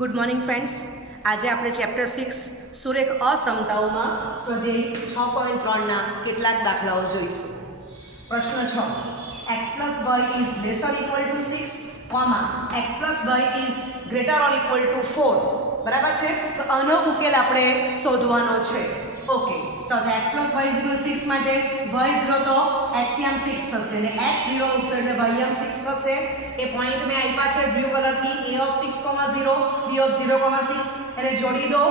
Good morning friends. આજે આપણે chapter 6 સુરેખ અસમતાઓમાં સ્વાધ્યાય 6.3ના કેટલાક દાખલાઓ જોઈશું. પ્રશ્ન 6. x plus y is less or equal to 6, x plus y is greater or equal to 4. બરાબર છે? તો આનો ઉકેલ આપણે શોધવાનો છે. ઓકે, ચાલો x plus y is equal to 6 માટે y0 તો x યામ 6 થશે અને x0 મૂકશો એટલે y યામ 6 થશે. એ પોઈન્ટ મેં આપ્યા છે બ્લુ કલરથી a of 6,0 b of 0,6 એને જોડી દો.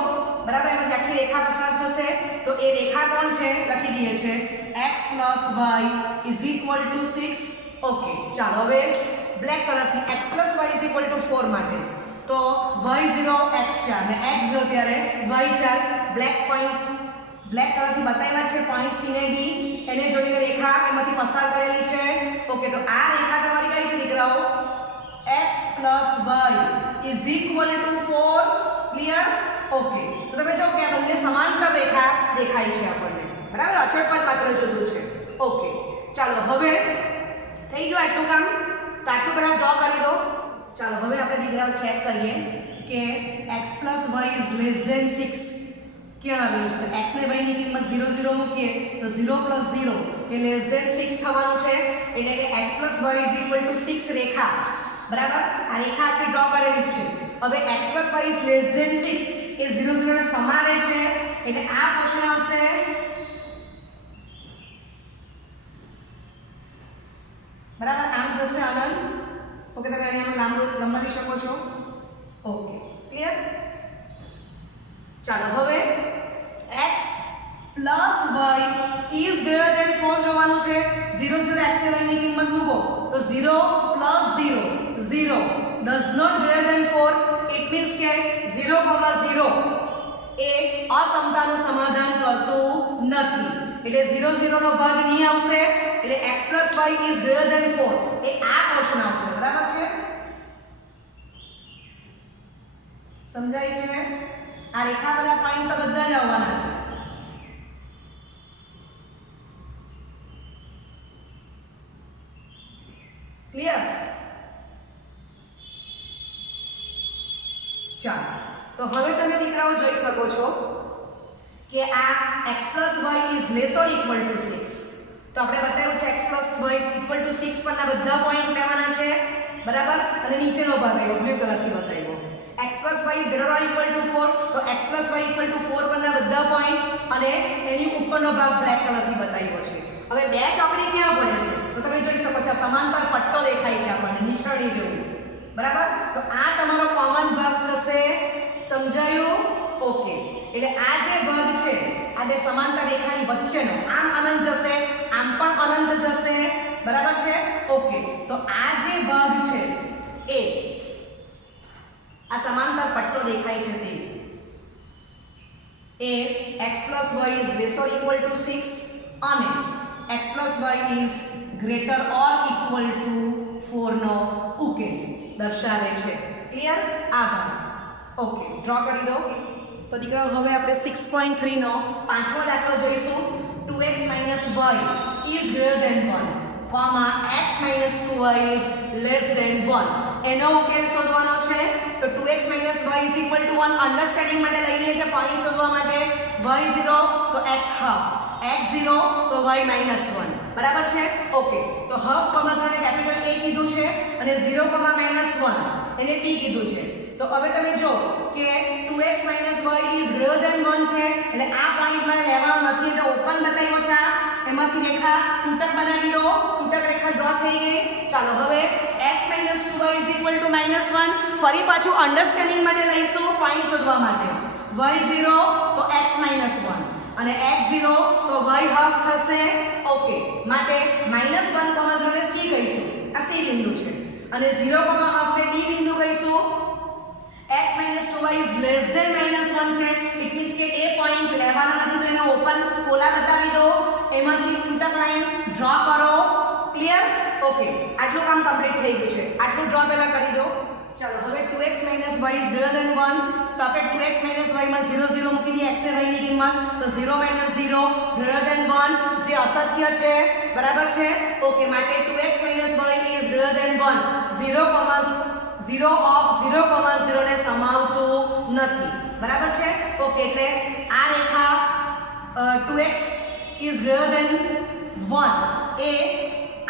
બરાબર, એમાંથી આખી રેખા પસાર થશે. તો એ રેખા કોણ છે લખી દઈએ છે x plus y is equal to 6. Okay, ચાલો હવે બ્લેક કલરથી x plus y is equal to 4 માટે તો y0 x4 અને x0 ત્યારે y4 બ્લેક પોઈન્ટ બ્લેક કલરથી બતાવ્યા છે પોઈન્ટ C ને D એને જોડીને રેખા એમાંથી પસાર કરેલી છે. ઓકે, તો આ રેખા તમારી કઈ છે દીકરાઓ? x plus y is equal to 4. Clear? Okay, તો તમે જો કે આ બંને સમાંતર રેખા દેખાય છે આપણને. બરાબર, અચળ પદ માત્ર જુદું છે. ઓકે, ચાલો હવે થઈ ગયું આટલું કામ. તો આટલું પહેલા ડ્રો કરી દો. ચાલો હવે આપણે દીકરાઓ ચેક કરીએ કે x plus y is less than 6 ક્યાં આવેલું છે. તો x ને y ની કિંમત 0 0 મૂકીએ તો 0 plus 0 એ less than 6 થવાનું છે. એટલે કે x plus y is equal to 6 રેખા. બરાબર, આ રેખા આપણે ડ્રો કરેલી છે. હવે x plus y is less than 6 એ 0 0 ને સમાવે છે એટલે આ પોર્શન આવશે બરાબર, આમ જશે અનંત. ઓકે, તમે આને લંબાવી શકો છો. Okay, clear? ચાલો હવે x plus y is greater than 4 જોવાનું છે. 0 0 x અને y ની કિંમત મૂકો તો 0 plus 0 0 does not greater than 4. it means કે 0,0 એ અસમતાનું સમાધાન કરતું નથી. એટલે 0 0 નો ભાગ નહીં આવશે. એટલે x plus y is greater than 4 એ આ પોર્શન આવશે. બરાબર છે? સમજાય છે? આ રેખા પર આ પોઈન્ટ તો બધા જ આવવાના છે. ક્લિયર? ચાલો, તો હવે તમે દીકરાઓ જોઈ શકો છો કે આ x plus y is less or equal to 6. તો આપણે બતાવ્યું છે x plus y equal to 6 પરના બધા પોઈન્ટ લેવાના છે. બરાબર, અને નીચેનો ભાગ આવ્યો બ્લુ કલરથી બતાવ્યો. x plus y is greater or equal to 4 તો x plus y equal to 4 પરના બધા પોઈન્ટ અને એની ઉપરનો ભાગ બ્લેક કલરથી બતાવ્યો છે. હવે બે ચોકડી ક્યાં પડે છે તો તમે જોઈ શકો છો સમાંતર પટ્ટો દેખાય છે આપણને નિશાની જેવું. બરાબર, તો આ તમારો કોમન ભાગ થશે. સમજાયું? ઓકે, એટલે આ જે ભાગ છે આ બે સમાંતર રેખાની વચ્ચેનો આમ અનંત જશે, આમ પણ અનંત જશે. બરાબર છે? ઓકે, તો આ જે ભાગ છે એ આ સમાંતર પટ્ટો દેખાય છે તે એ x plus y is less or equal to 6 અને x plus y is greater or equal to 4 નો ઉકેલ દર્શાવે છે. ક્લિયર? આભાર. ઓકે, ડ્રો કરી દો. તો દીકરાઓ હવે આપણે 6.3 નો પાંચમો દાખલો જોઈશું. 2x - y is greater than 1, x - 2y is less than 1. એનો ઉકેલ શોધવાનો છે. તો 2x - y is equal to 1 understanding માટે લઈ લઈએ છે પોઈન્ટ શોધવા માટે. y0 તો x half, x0 તો y - 1. બરાબર છે? ઓકે, તો હાફ કોમા કેપિટલ A કીધું છે અને 0,-1 એને b કીધું છે. તો હવે તમે જો કે 2x - y is greater than 1 છે એટલે આ પોઈન્ટ મને લેવાનો નથી એટલે ઓપન બતાવ્યો છે. એમાંથી રેખા તૂટક બનાવી દો. તૂટક રેખા ડ્રો થઈ ગઈ. ચાલો હવે x - 2y is equal to -1 ફરી પાછું અન્ડરસ્ટેન્ડિંગ માટે લઈશું પોઈન્ટ શોધવા માટે. y0 તો x - 1 અને x0 તો y હાફ થશે. ઓકે, માટે -1,0 ને c કહીશું. આ c બિંદુ છે અને 0,5 ને d બિંદુ કહીશું. x - 2y is less than -1 છે. ઇટ મીન્સ કે એ પોઈન્ટ લેવાના નથી તો એને ઓપન પોલા બતાવી દો. એમાંથી તૂટક લાઈન ડ્રો કરો. ક્લિયર? ઓકે, આટલું કામ કમ્પ્લીટ થઈ ગયું છે. આટલું ડ્રો પહેલા કરી દો. ચાલો હવે 2x - y is greater than 1 તો આપણે 2x - y માં 0 0 મૂકી દઈએ x અને y ની કિંમત તો 0 - 0 greater than 1 જે અસત્ય છે. બરાબર છે? ઓકે, માટે 2x - y is greater than 1 0,0 0 of 0,0 ને સમાવતું નથી, બરાબર છે. ઓકે, એટલે આ રેખા 2x ઇઝ ગ્રેટર ધેન 1 એ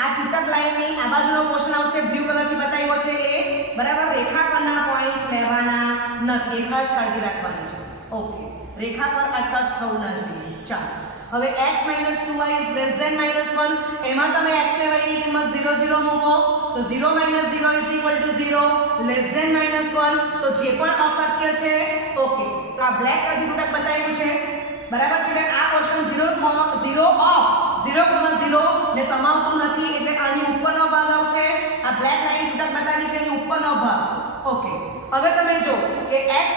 આ તૂટક લાઈનની આ બાજુનો પોર્શન આવશે, બ્લુ કલરથી બતાવ્યો છે એ, બરાબર. રેખા પરના પોઈન્ટ્સ લેવાના નથી, એ ખાસ કાળજી રાખવાની છે. ઓકે, રેખા પર આ ટચ થવું ના જોઈએ. ચાલો, હવે x - 2y is less than -1, એમાં તમે x ને y ની કિંમત 0 0 મૂકો તો 0 - 0 is equal to 0, less than -1, તો જે પણ અશક્ય છે. ઓકે, તો આ બ્લેક કલરથી તૂટક બતાવ્યું છે, બરાબર છે. એટલે આ પોર્શન 0 ઓફ 0,0 ને સમાવતું નથી, એટલે આની ઉપરનો ભાગ આવશે. આ બ્લેક લાઈન તૂટક બતાવી છે, એની ઉપરનો ભાગ. ઓકે, હવે તમે જો કે x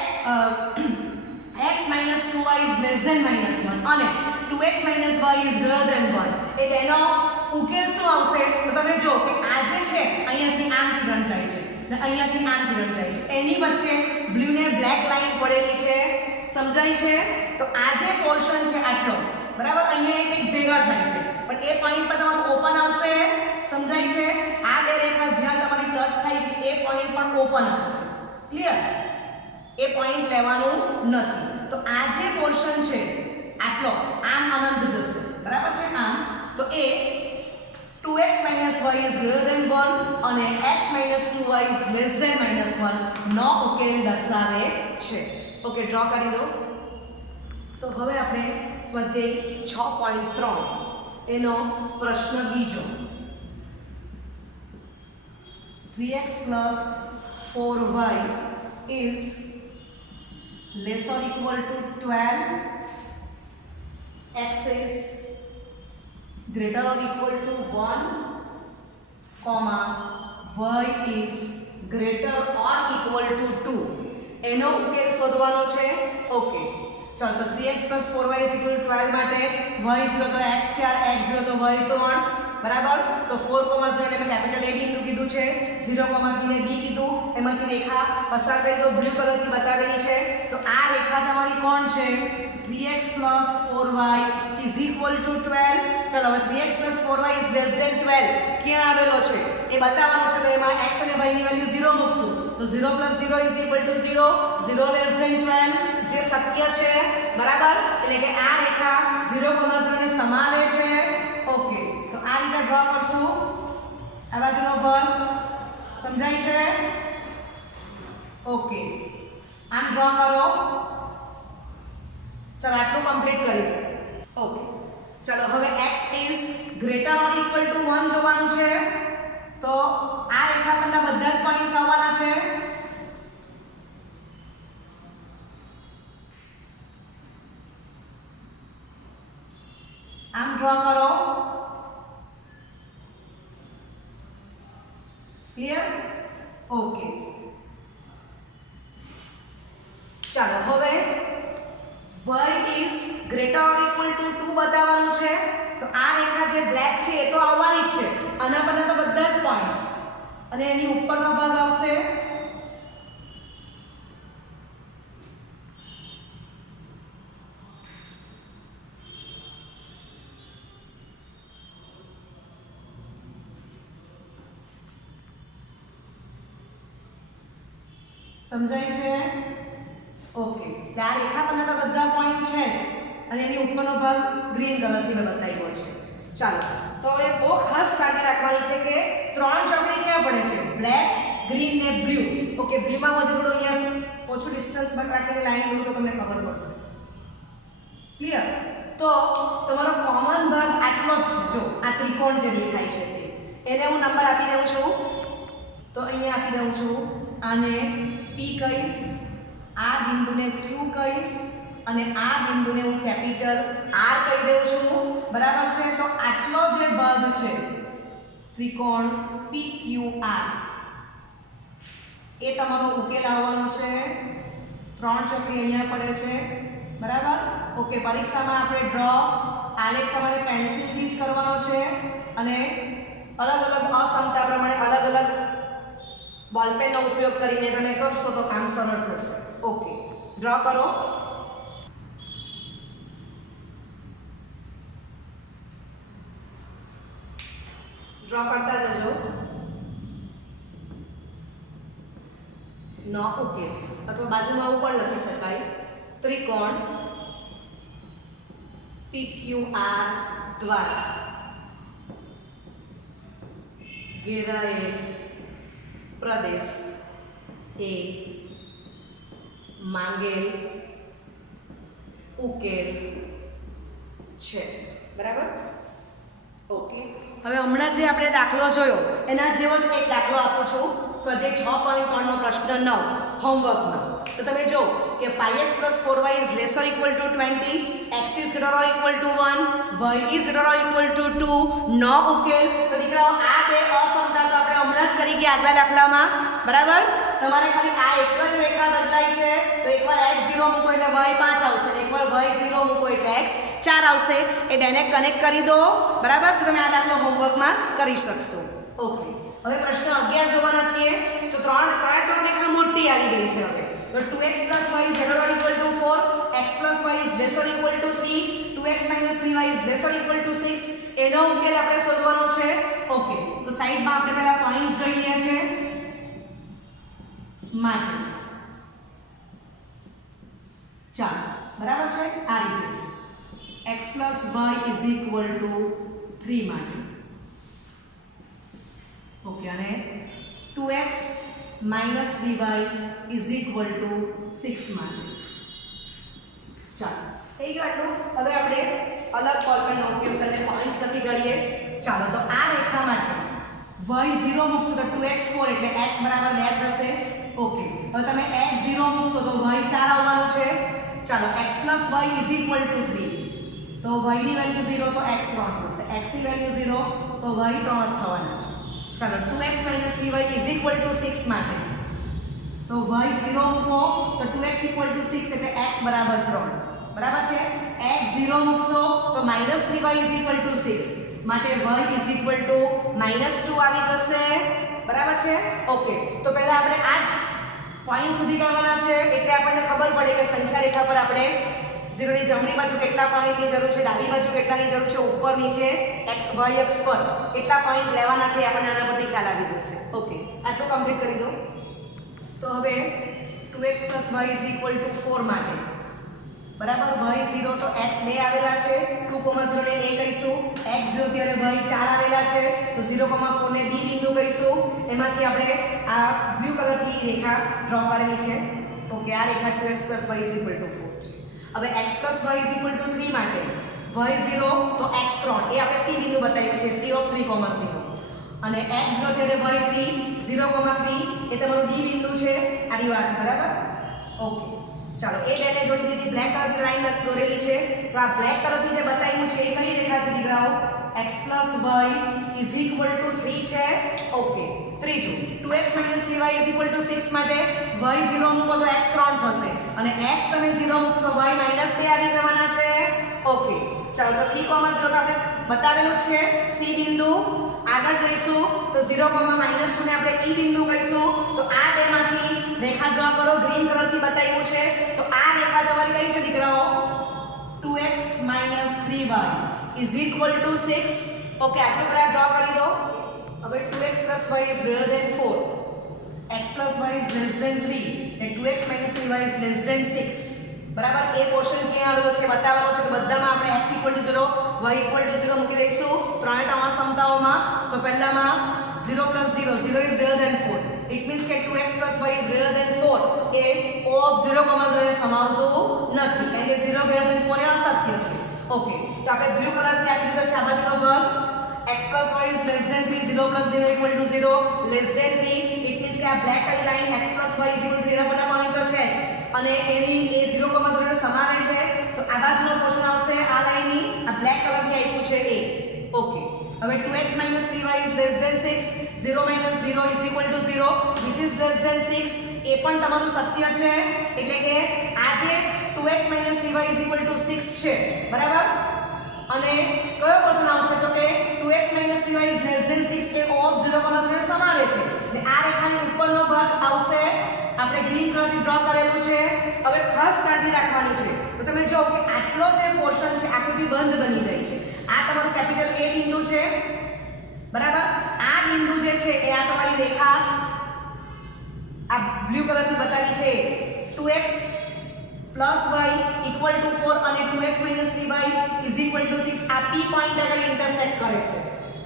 - 2y is less than -1 અને 2x - y is greater than 1, એ બેનો ઉકેલ શું આવશે? તો તમે જો કે આ જે છે અહીંયાથી આમ કિરણ જાય છે ને અહીંયાથી આમ કિરણ જાય છે, એની વચ્ચે બ્લુ ને બ્લેક લાઈન પડેલી છે, સમજાય છે? તો આ જે પોર્શન છે આટલો, બરાબર, અહીંયા એક ભેગા થાય છે, પણ એ પોઈન્ટ પર તમારું ઓપન આવશે, સમજાય છે? આ બે રેખા જ્યાં તમારી ટચ થાય છે એ પોઈન્ટ પણ ઓપન આવશે. ક્લિયર? એ પોઈન્ટ લેવાનું નથી. તો આ જે પોર્શન છે આટલો આમ અનંત જશે, બરાબર છે, આમ. તો એ 2x - y is greater than 1 અને x - 2y is less than -1 નો ઉકેલ દર્શાવે છે. ઓકે, ડ્રો કરી દો. તો હવે આપણે સ્વાધ્યાય 6.3 એનો પ્રશ્ન બીજો, 3x + 4y is less or equal to 12, x is greater or equal to 1, comma y is greater or equal to 2, એનો ઉકેલ શોધવાનો છે. ઓકે, ચાલો, તો 3x + 4y is equal to 12 માટે y 0 તો x 4, x 0 તો y 3, બરાબર. તો 4,0 ને મેં કેપિટલ A બિંદુ કીધું છે, 0,3 ને B કીધું, એમાંથી રેખા પસાર કરી દો, બ્લુ કલરથી બતાવેલી છે. તો આ રેખા તમારી કોણ છે? 3x + 4y is equal to 12. ચલો, હવે 3x + 4y is less than 12 ક્યાં આવેલો છે એ બતાવવાનું છે. તો એમાં x અને y ની વેલ્યુ 0 મૂકશું, તો 0 + 0 is equal to 0, 0 less than 12 જે સત્ય છે, બરાબર. એટલે કે આ રેખા 0,0 ને સમાવે છે. ઓકે, તો આ રીતે ડ્રો કરશું આ બાજુનો ભાગ, સમજાય છે? ઓકે, આમ ડ્રો કરો. ચલો, આટલું કમ્પ્લીટ કરી. ઓકે, ચલો, હવે x is greater or equal to 1 જોવાનું છે. તો આ રેખા પરના બધા જ પોઈન્ટ્સ આવવાના છે. આમ ડ્રો કરો. ક્લિયર? ઓકે, ચાલો, હવે y is greater or equal to 2 બતાવવાનું છે. તો આ રેખા જે બ્લેક છે એ તો આવવાની જ છે, આના પરના તો બધા જ પોઈન્ટ્સ, અને એની ઉપરનો ભાગ આવશે. સમજાય છે? ઓકે, એટલે આ રેખા પરના તો બધા પોઈન્ટ છે જ, અને એની ઉપરનો ભાગ ગ્રીન કલરથી મેં બતાવ્યો છે. ચાલો, તો એ બહુ ખાસ કાળજી રાખવાની છે કે ત્રણ ચોકડી ક્યાં પડે છે? બ્લેક, ગ્રીન ને બ્લુ. ઓકે, બ્લુમાં હું થોડું અહીંયા ઓછું ડિસ્ટન્સ પર રાખીને લાઈન દઉં તો તમને ખબર પડશે. ક્લિયર? તો તમારો કોમન ભાગ આટલો જ છે. જો આ ત્રિકોણ જે દેખાય છે તે, એને હું નંબર આપી દઉં છું. તો અહીંયા આપી દઉં છું, આને P કહીશ, આ બિંદુને Q કહીશ, અને આ બિંદુને હું કેપિટલ R કહી દઉં છું, બરાબર છે. તો આટલો જે ભાગ છે ત્રિકોણ PQR એ તમારો ઉકેલ આવવાનો છે. ત્રણ ચોકડી અહીંયા પડે છે, બરાબર. ઓકે, પરીક્ષામાં આપણે ડ્રો આલેખ તમારે પેન્સિલથી જ કરવાનો છે, અને અલગ અલગ અસમતા પ્રમાણે અલગ અલગ બોલપેનનો ઉપયોગ કરીને તમે કરશો તો કામ સરળ થશે. ઓકે, ડ્રો કરો. ડ્રો કરતા જજો. નો ઉકેલ, અથવા બાજુમાં આવું પણ લખી શકાય ત્રિકોણ PQR દ્વારા ઘેરાયેલ પ્રદેશ એ માંગેલ ઉકેલ છે. બરાબર? ઓકે, હવે હમણાં જે આપણે દાખલો જોયો એના જેવો જ એક દાખલો આપું છું. સ્વાધ્યાય 6.3 નો પ્રશ્ન 9 હોમવર્કમાં. તો તમે જો કે 5x + 4y is less or equal to 20, x is greater or equal to 1, y is greater or equal to 2, નો ઉકેલ. તો દીકરાઓ આ બે અસમતા તો આપણે હમણાં જ કરી ગયા આગલા દાખલામાં. બરાબર? તમારે ખાલી આ એક જ રેખા બદલાઈ છે તો એકવાર x 0 મૂકો એટલે y 5 આવશે, એકવાર y 0 મૂકો એટલે x 4 આવશે. એ બેને કનેક્ટ કરી દો. બરાબર? તો તમે આ દાખલો હોમવર્કમાં કરી શકશો. ઓકે, હવે પ્રશ્ન 11 જોવાના છીએ. તો ત્રણ રેખા મોટી આવી ગઈ છે. હવે તો 2x + y is greater or equal to 4, x + y is less or equal to 3, 2x - 3y is less or equal to 6. એનો ઉકેલ આપણે શોધવાનો છે. ઓકે, તો સાઈડમાં આપણે પહેલા પોઈન્ટ્સ જોઈ લઈએ છીએ. માટે ચાલો, બરાબર છે. આ રીતે x + y is equal to 3 માટે. ઓકે, અને 2x - 3y is equal to 6 માટે. ચાલો, થઈ ગયું આટલું. હવે આપણે અલગ ફોર્મેટનો ઉપયોગ કરીને પોઈન્ટ્સ નથી કરીએ. ચાલો, તો આ રેખા માટે y 0 મૂકશો તો 2x 4 એટલે x બરાબર 2 થશે. ઓકે, હવે તમે x 0 મૂકશો તો y 4 આવવાનું છે. ચાલો, x + y is equal to 3, તો y ની વેલ્યુ 0 તો x 3 થશે, x ની વેલ્યુ 0 તો y 3 થવાના છે. ચાલો, 2x - 3y is equal to 6 માટે તો y 0 મૂકો તો 2x = 6 એટલે x બરાબર 3. બરાબર છે? x 0 મૂકશો તો -3y is equal to 6 માટે y is equal to -2 આવી જશે. બરાબર છે? ઓકે, તો પહેલા આપણે આ જ પોઈન્ટ સુધી કરવાના છે એટલે આપણને ખબર પડે કે સંખ્યા રેખા પર આપણે 0 ની જમણી બાજુ કેટલા પોઈન્ટની જરૂર છે, ડાબી બાજુ કેટલાની જરૂર છે, ઉપર નીચે x y અક્ષ પર કેટલા પોઈન્ટ લેવાના છે આપણને આના પરથી ખ્યાલ આવી જશે. ઓકે, આટલું કમ્પ્લીટ કરી દો. તો હવે 2x + y is equal to 4 માટે બરાબર y 0 તો x 2 આવેલા છે, 2,0 ને a કહીશું, x 0 ત્યારે y 4 આવેલા છે તો 0,4 ને b બિંદુ કહીશું. એમાંથી આપણે આ બ્લુ કલરથી રેખા ડ્રો કરેલી છે. ઓકે, આ રેખા 2x + y is equal to 4 છે. હવે x + y is equal to 3 માટે y 0 તો x 3 એ આપણે c બિંદુ બતાવ્યું છે, c of 3,0, અને x 0 ત્યારે y 3 0,3 એ તમારું d બિંદુ છે. આ રીવા છે. બરાબર? ઓકે, ચાલો, એ બેને જોડી દીધી. બ્લેક કલરની લાઈન દોરેલી છે તો આ બ્લેક કલરથી જે બતાવ્યું છે એ કઈ રેખા છે દીકરાઓ? x + y is equal to 3 છે. ઓકે, ત્રીજું 2x - 3y is equal to 6 માટે y 0 મૂકો તો x 3 થશે અને x તમે 0 મૂકશો તો y -2 આવી જવાના છે. ઓકે, ચાલો, તો 3,0 તો આપણે બતાવેલું જ છે c બિંદુ. આગળ જઈશું તો 0, -2 ને આપણે e બિંદુ કહીશું. તો આ બેમાંથી રેખા ડ્રો કરો. ગ્રીન કલરથી બતાવ્યું છે તો આ રેખા તમારી કઈ છે દીકરાઓ? 2x - 3y is equal to 6. Okay, આટલું પહેલા ડ્રો કરી દો. હવે 2x + y is greater than 4, x + y is less than 3 and 2x - 3y is less than 6. બરાબર? એ પોર્શન ક્યાં આવેલો છે બતાવવાનો છે. તો બધામાં આપણે x = 0 y = 0 મૂકી દઈશું ત્રણે ત્રણ સમતાઓમાં. તો પહેલામાં 0 + 0 0 is greater than 4. It means કે 2x + y is greater than 4 A o of 0,0 ને સમાવતું નથી કારણ કે 0 greater than 4 એ અસત્ય છે. ઓકે, તો આપણે બ્લુ કલરથી આપી દીધો છે આ બાજુનો ભાગ. x + y is less than 3, 0 + 0 = 0, less than 3. It means કે આ black colour line x + y is equal to 3 ના પોઈન્ટ તો છે જ અને એની એ 0,0 ને સમાવે છે તો આ બાજુનો પોર્શન આવશે આ લાઈનની. આ બ્લેક કલરથી આપ્યું છે એ. ઓકે, હવે 2x - 3y is less than 6, 0 - 0 is equal to 0 which is less than 6. એ પણ તમારું સત્ય છે એટલે કે આ જે 2x - 3y is equal to 6 છે. બરાબર? અને કયો પોર્શન આવશે તો કે 2x - 3y is less than 6 A o of 0,0 ને સમાવે છે. એટલે આ રેખાની ઉપરનો ભાગ આવશે આપણે ગ્રીન કલરથી ડ્રો કરેલું છે. હવે ખાસ કાળજી રાખવાની છે. તો તમે જો કે આટલો જે પોર્શન છે આખુંથી બંધ બની જાય છે. આ તમારું કેપિટલ A બિંદુ છે. બરાબર? આ બિંદુ જે છે એ આ તમારી રેખા આ બ્લુ કલરથી બતાવી છે 2x plus y equal to 4 અને 2x minus 3y is equal two 6 આ p પોઈન્ટ આગળ ઇન્ટરસેક્ટ કરે છે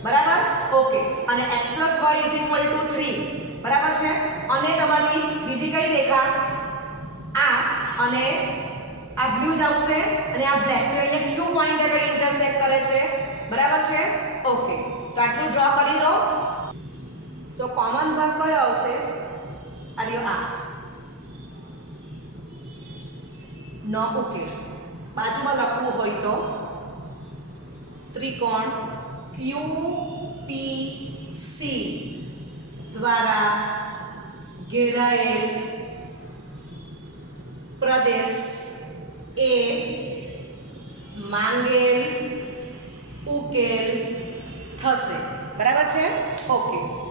બરાબર ઓકે અને x plus y is equal two 3 બરાબર છે અને તમારી બીજી કઈ રેખા આ અને આ બ્લુ જ આવશે અને આ બ્લેક તો અહીંયા q પોઈન્ટ આગળ ઇન્ટરસેક્ટ કરે છે બરાબર છે ઓકે તો આટલું ડ્રો કરી દો તો કોમન ભાગ કયો આવશે આ રહ્યો આ ન ઓકે બાજુમાં લખવું હોય તો ત્રિકોણ QPC દ્વારા ઘેરાયેલ પ્રદેશ એ માંગેલ ઉકેલ થશે બરાબર છે ઓકે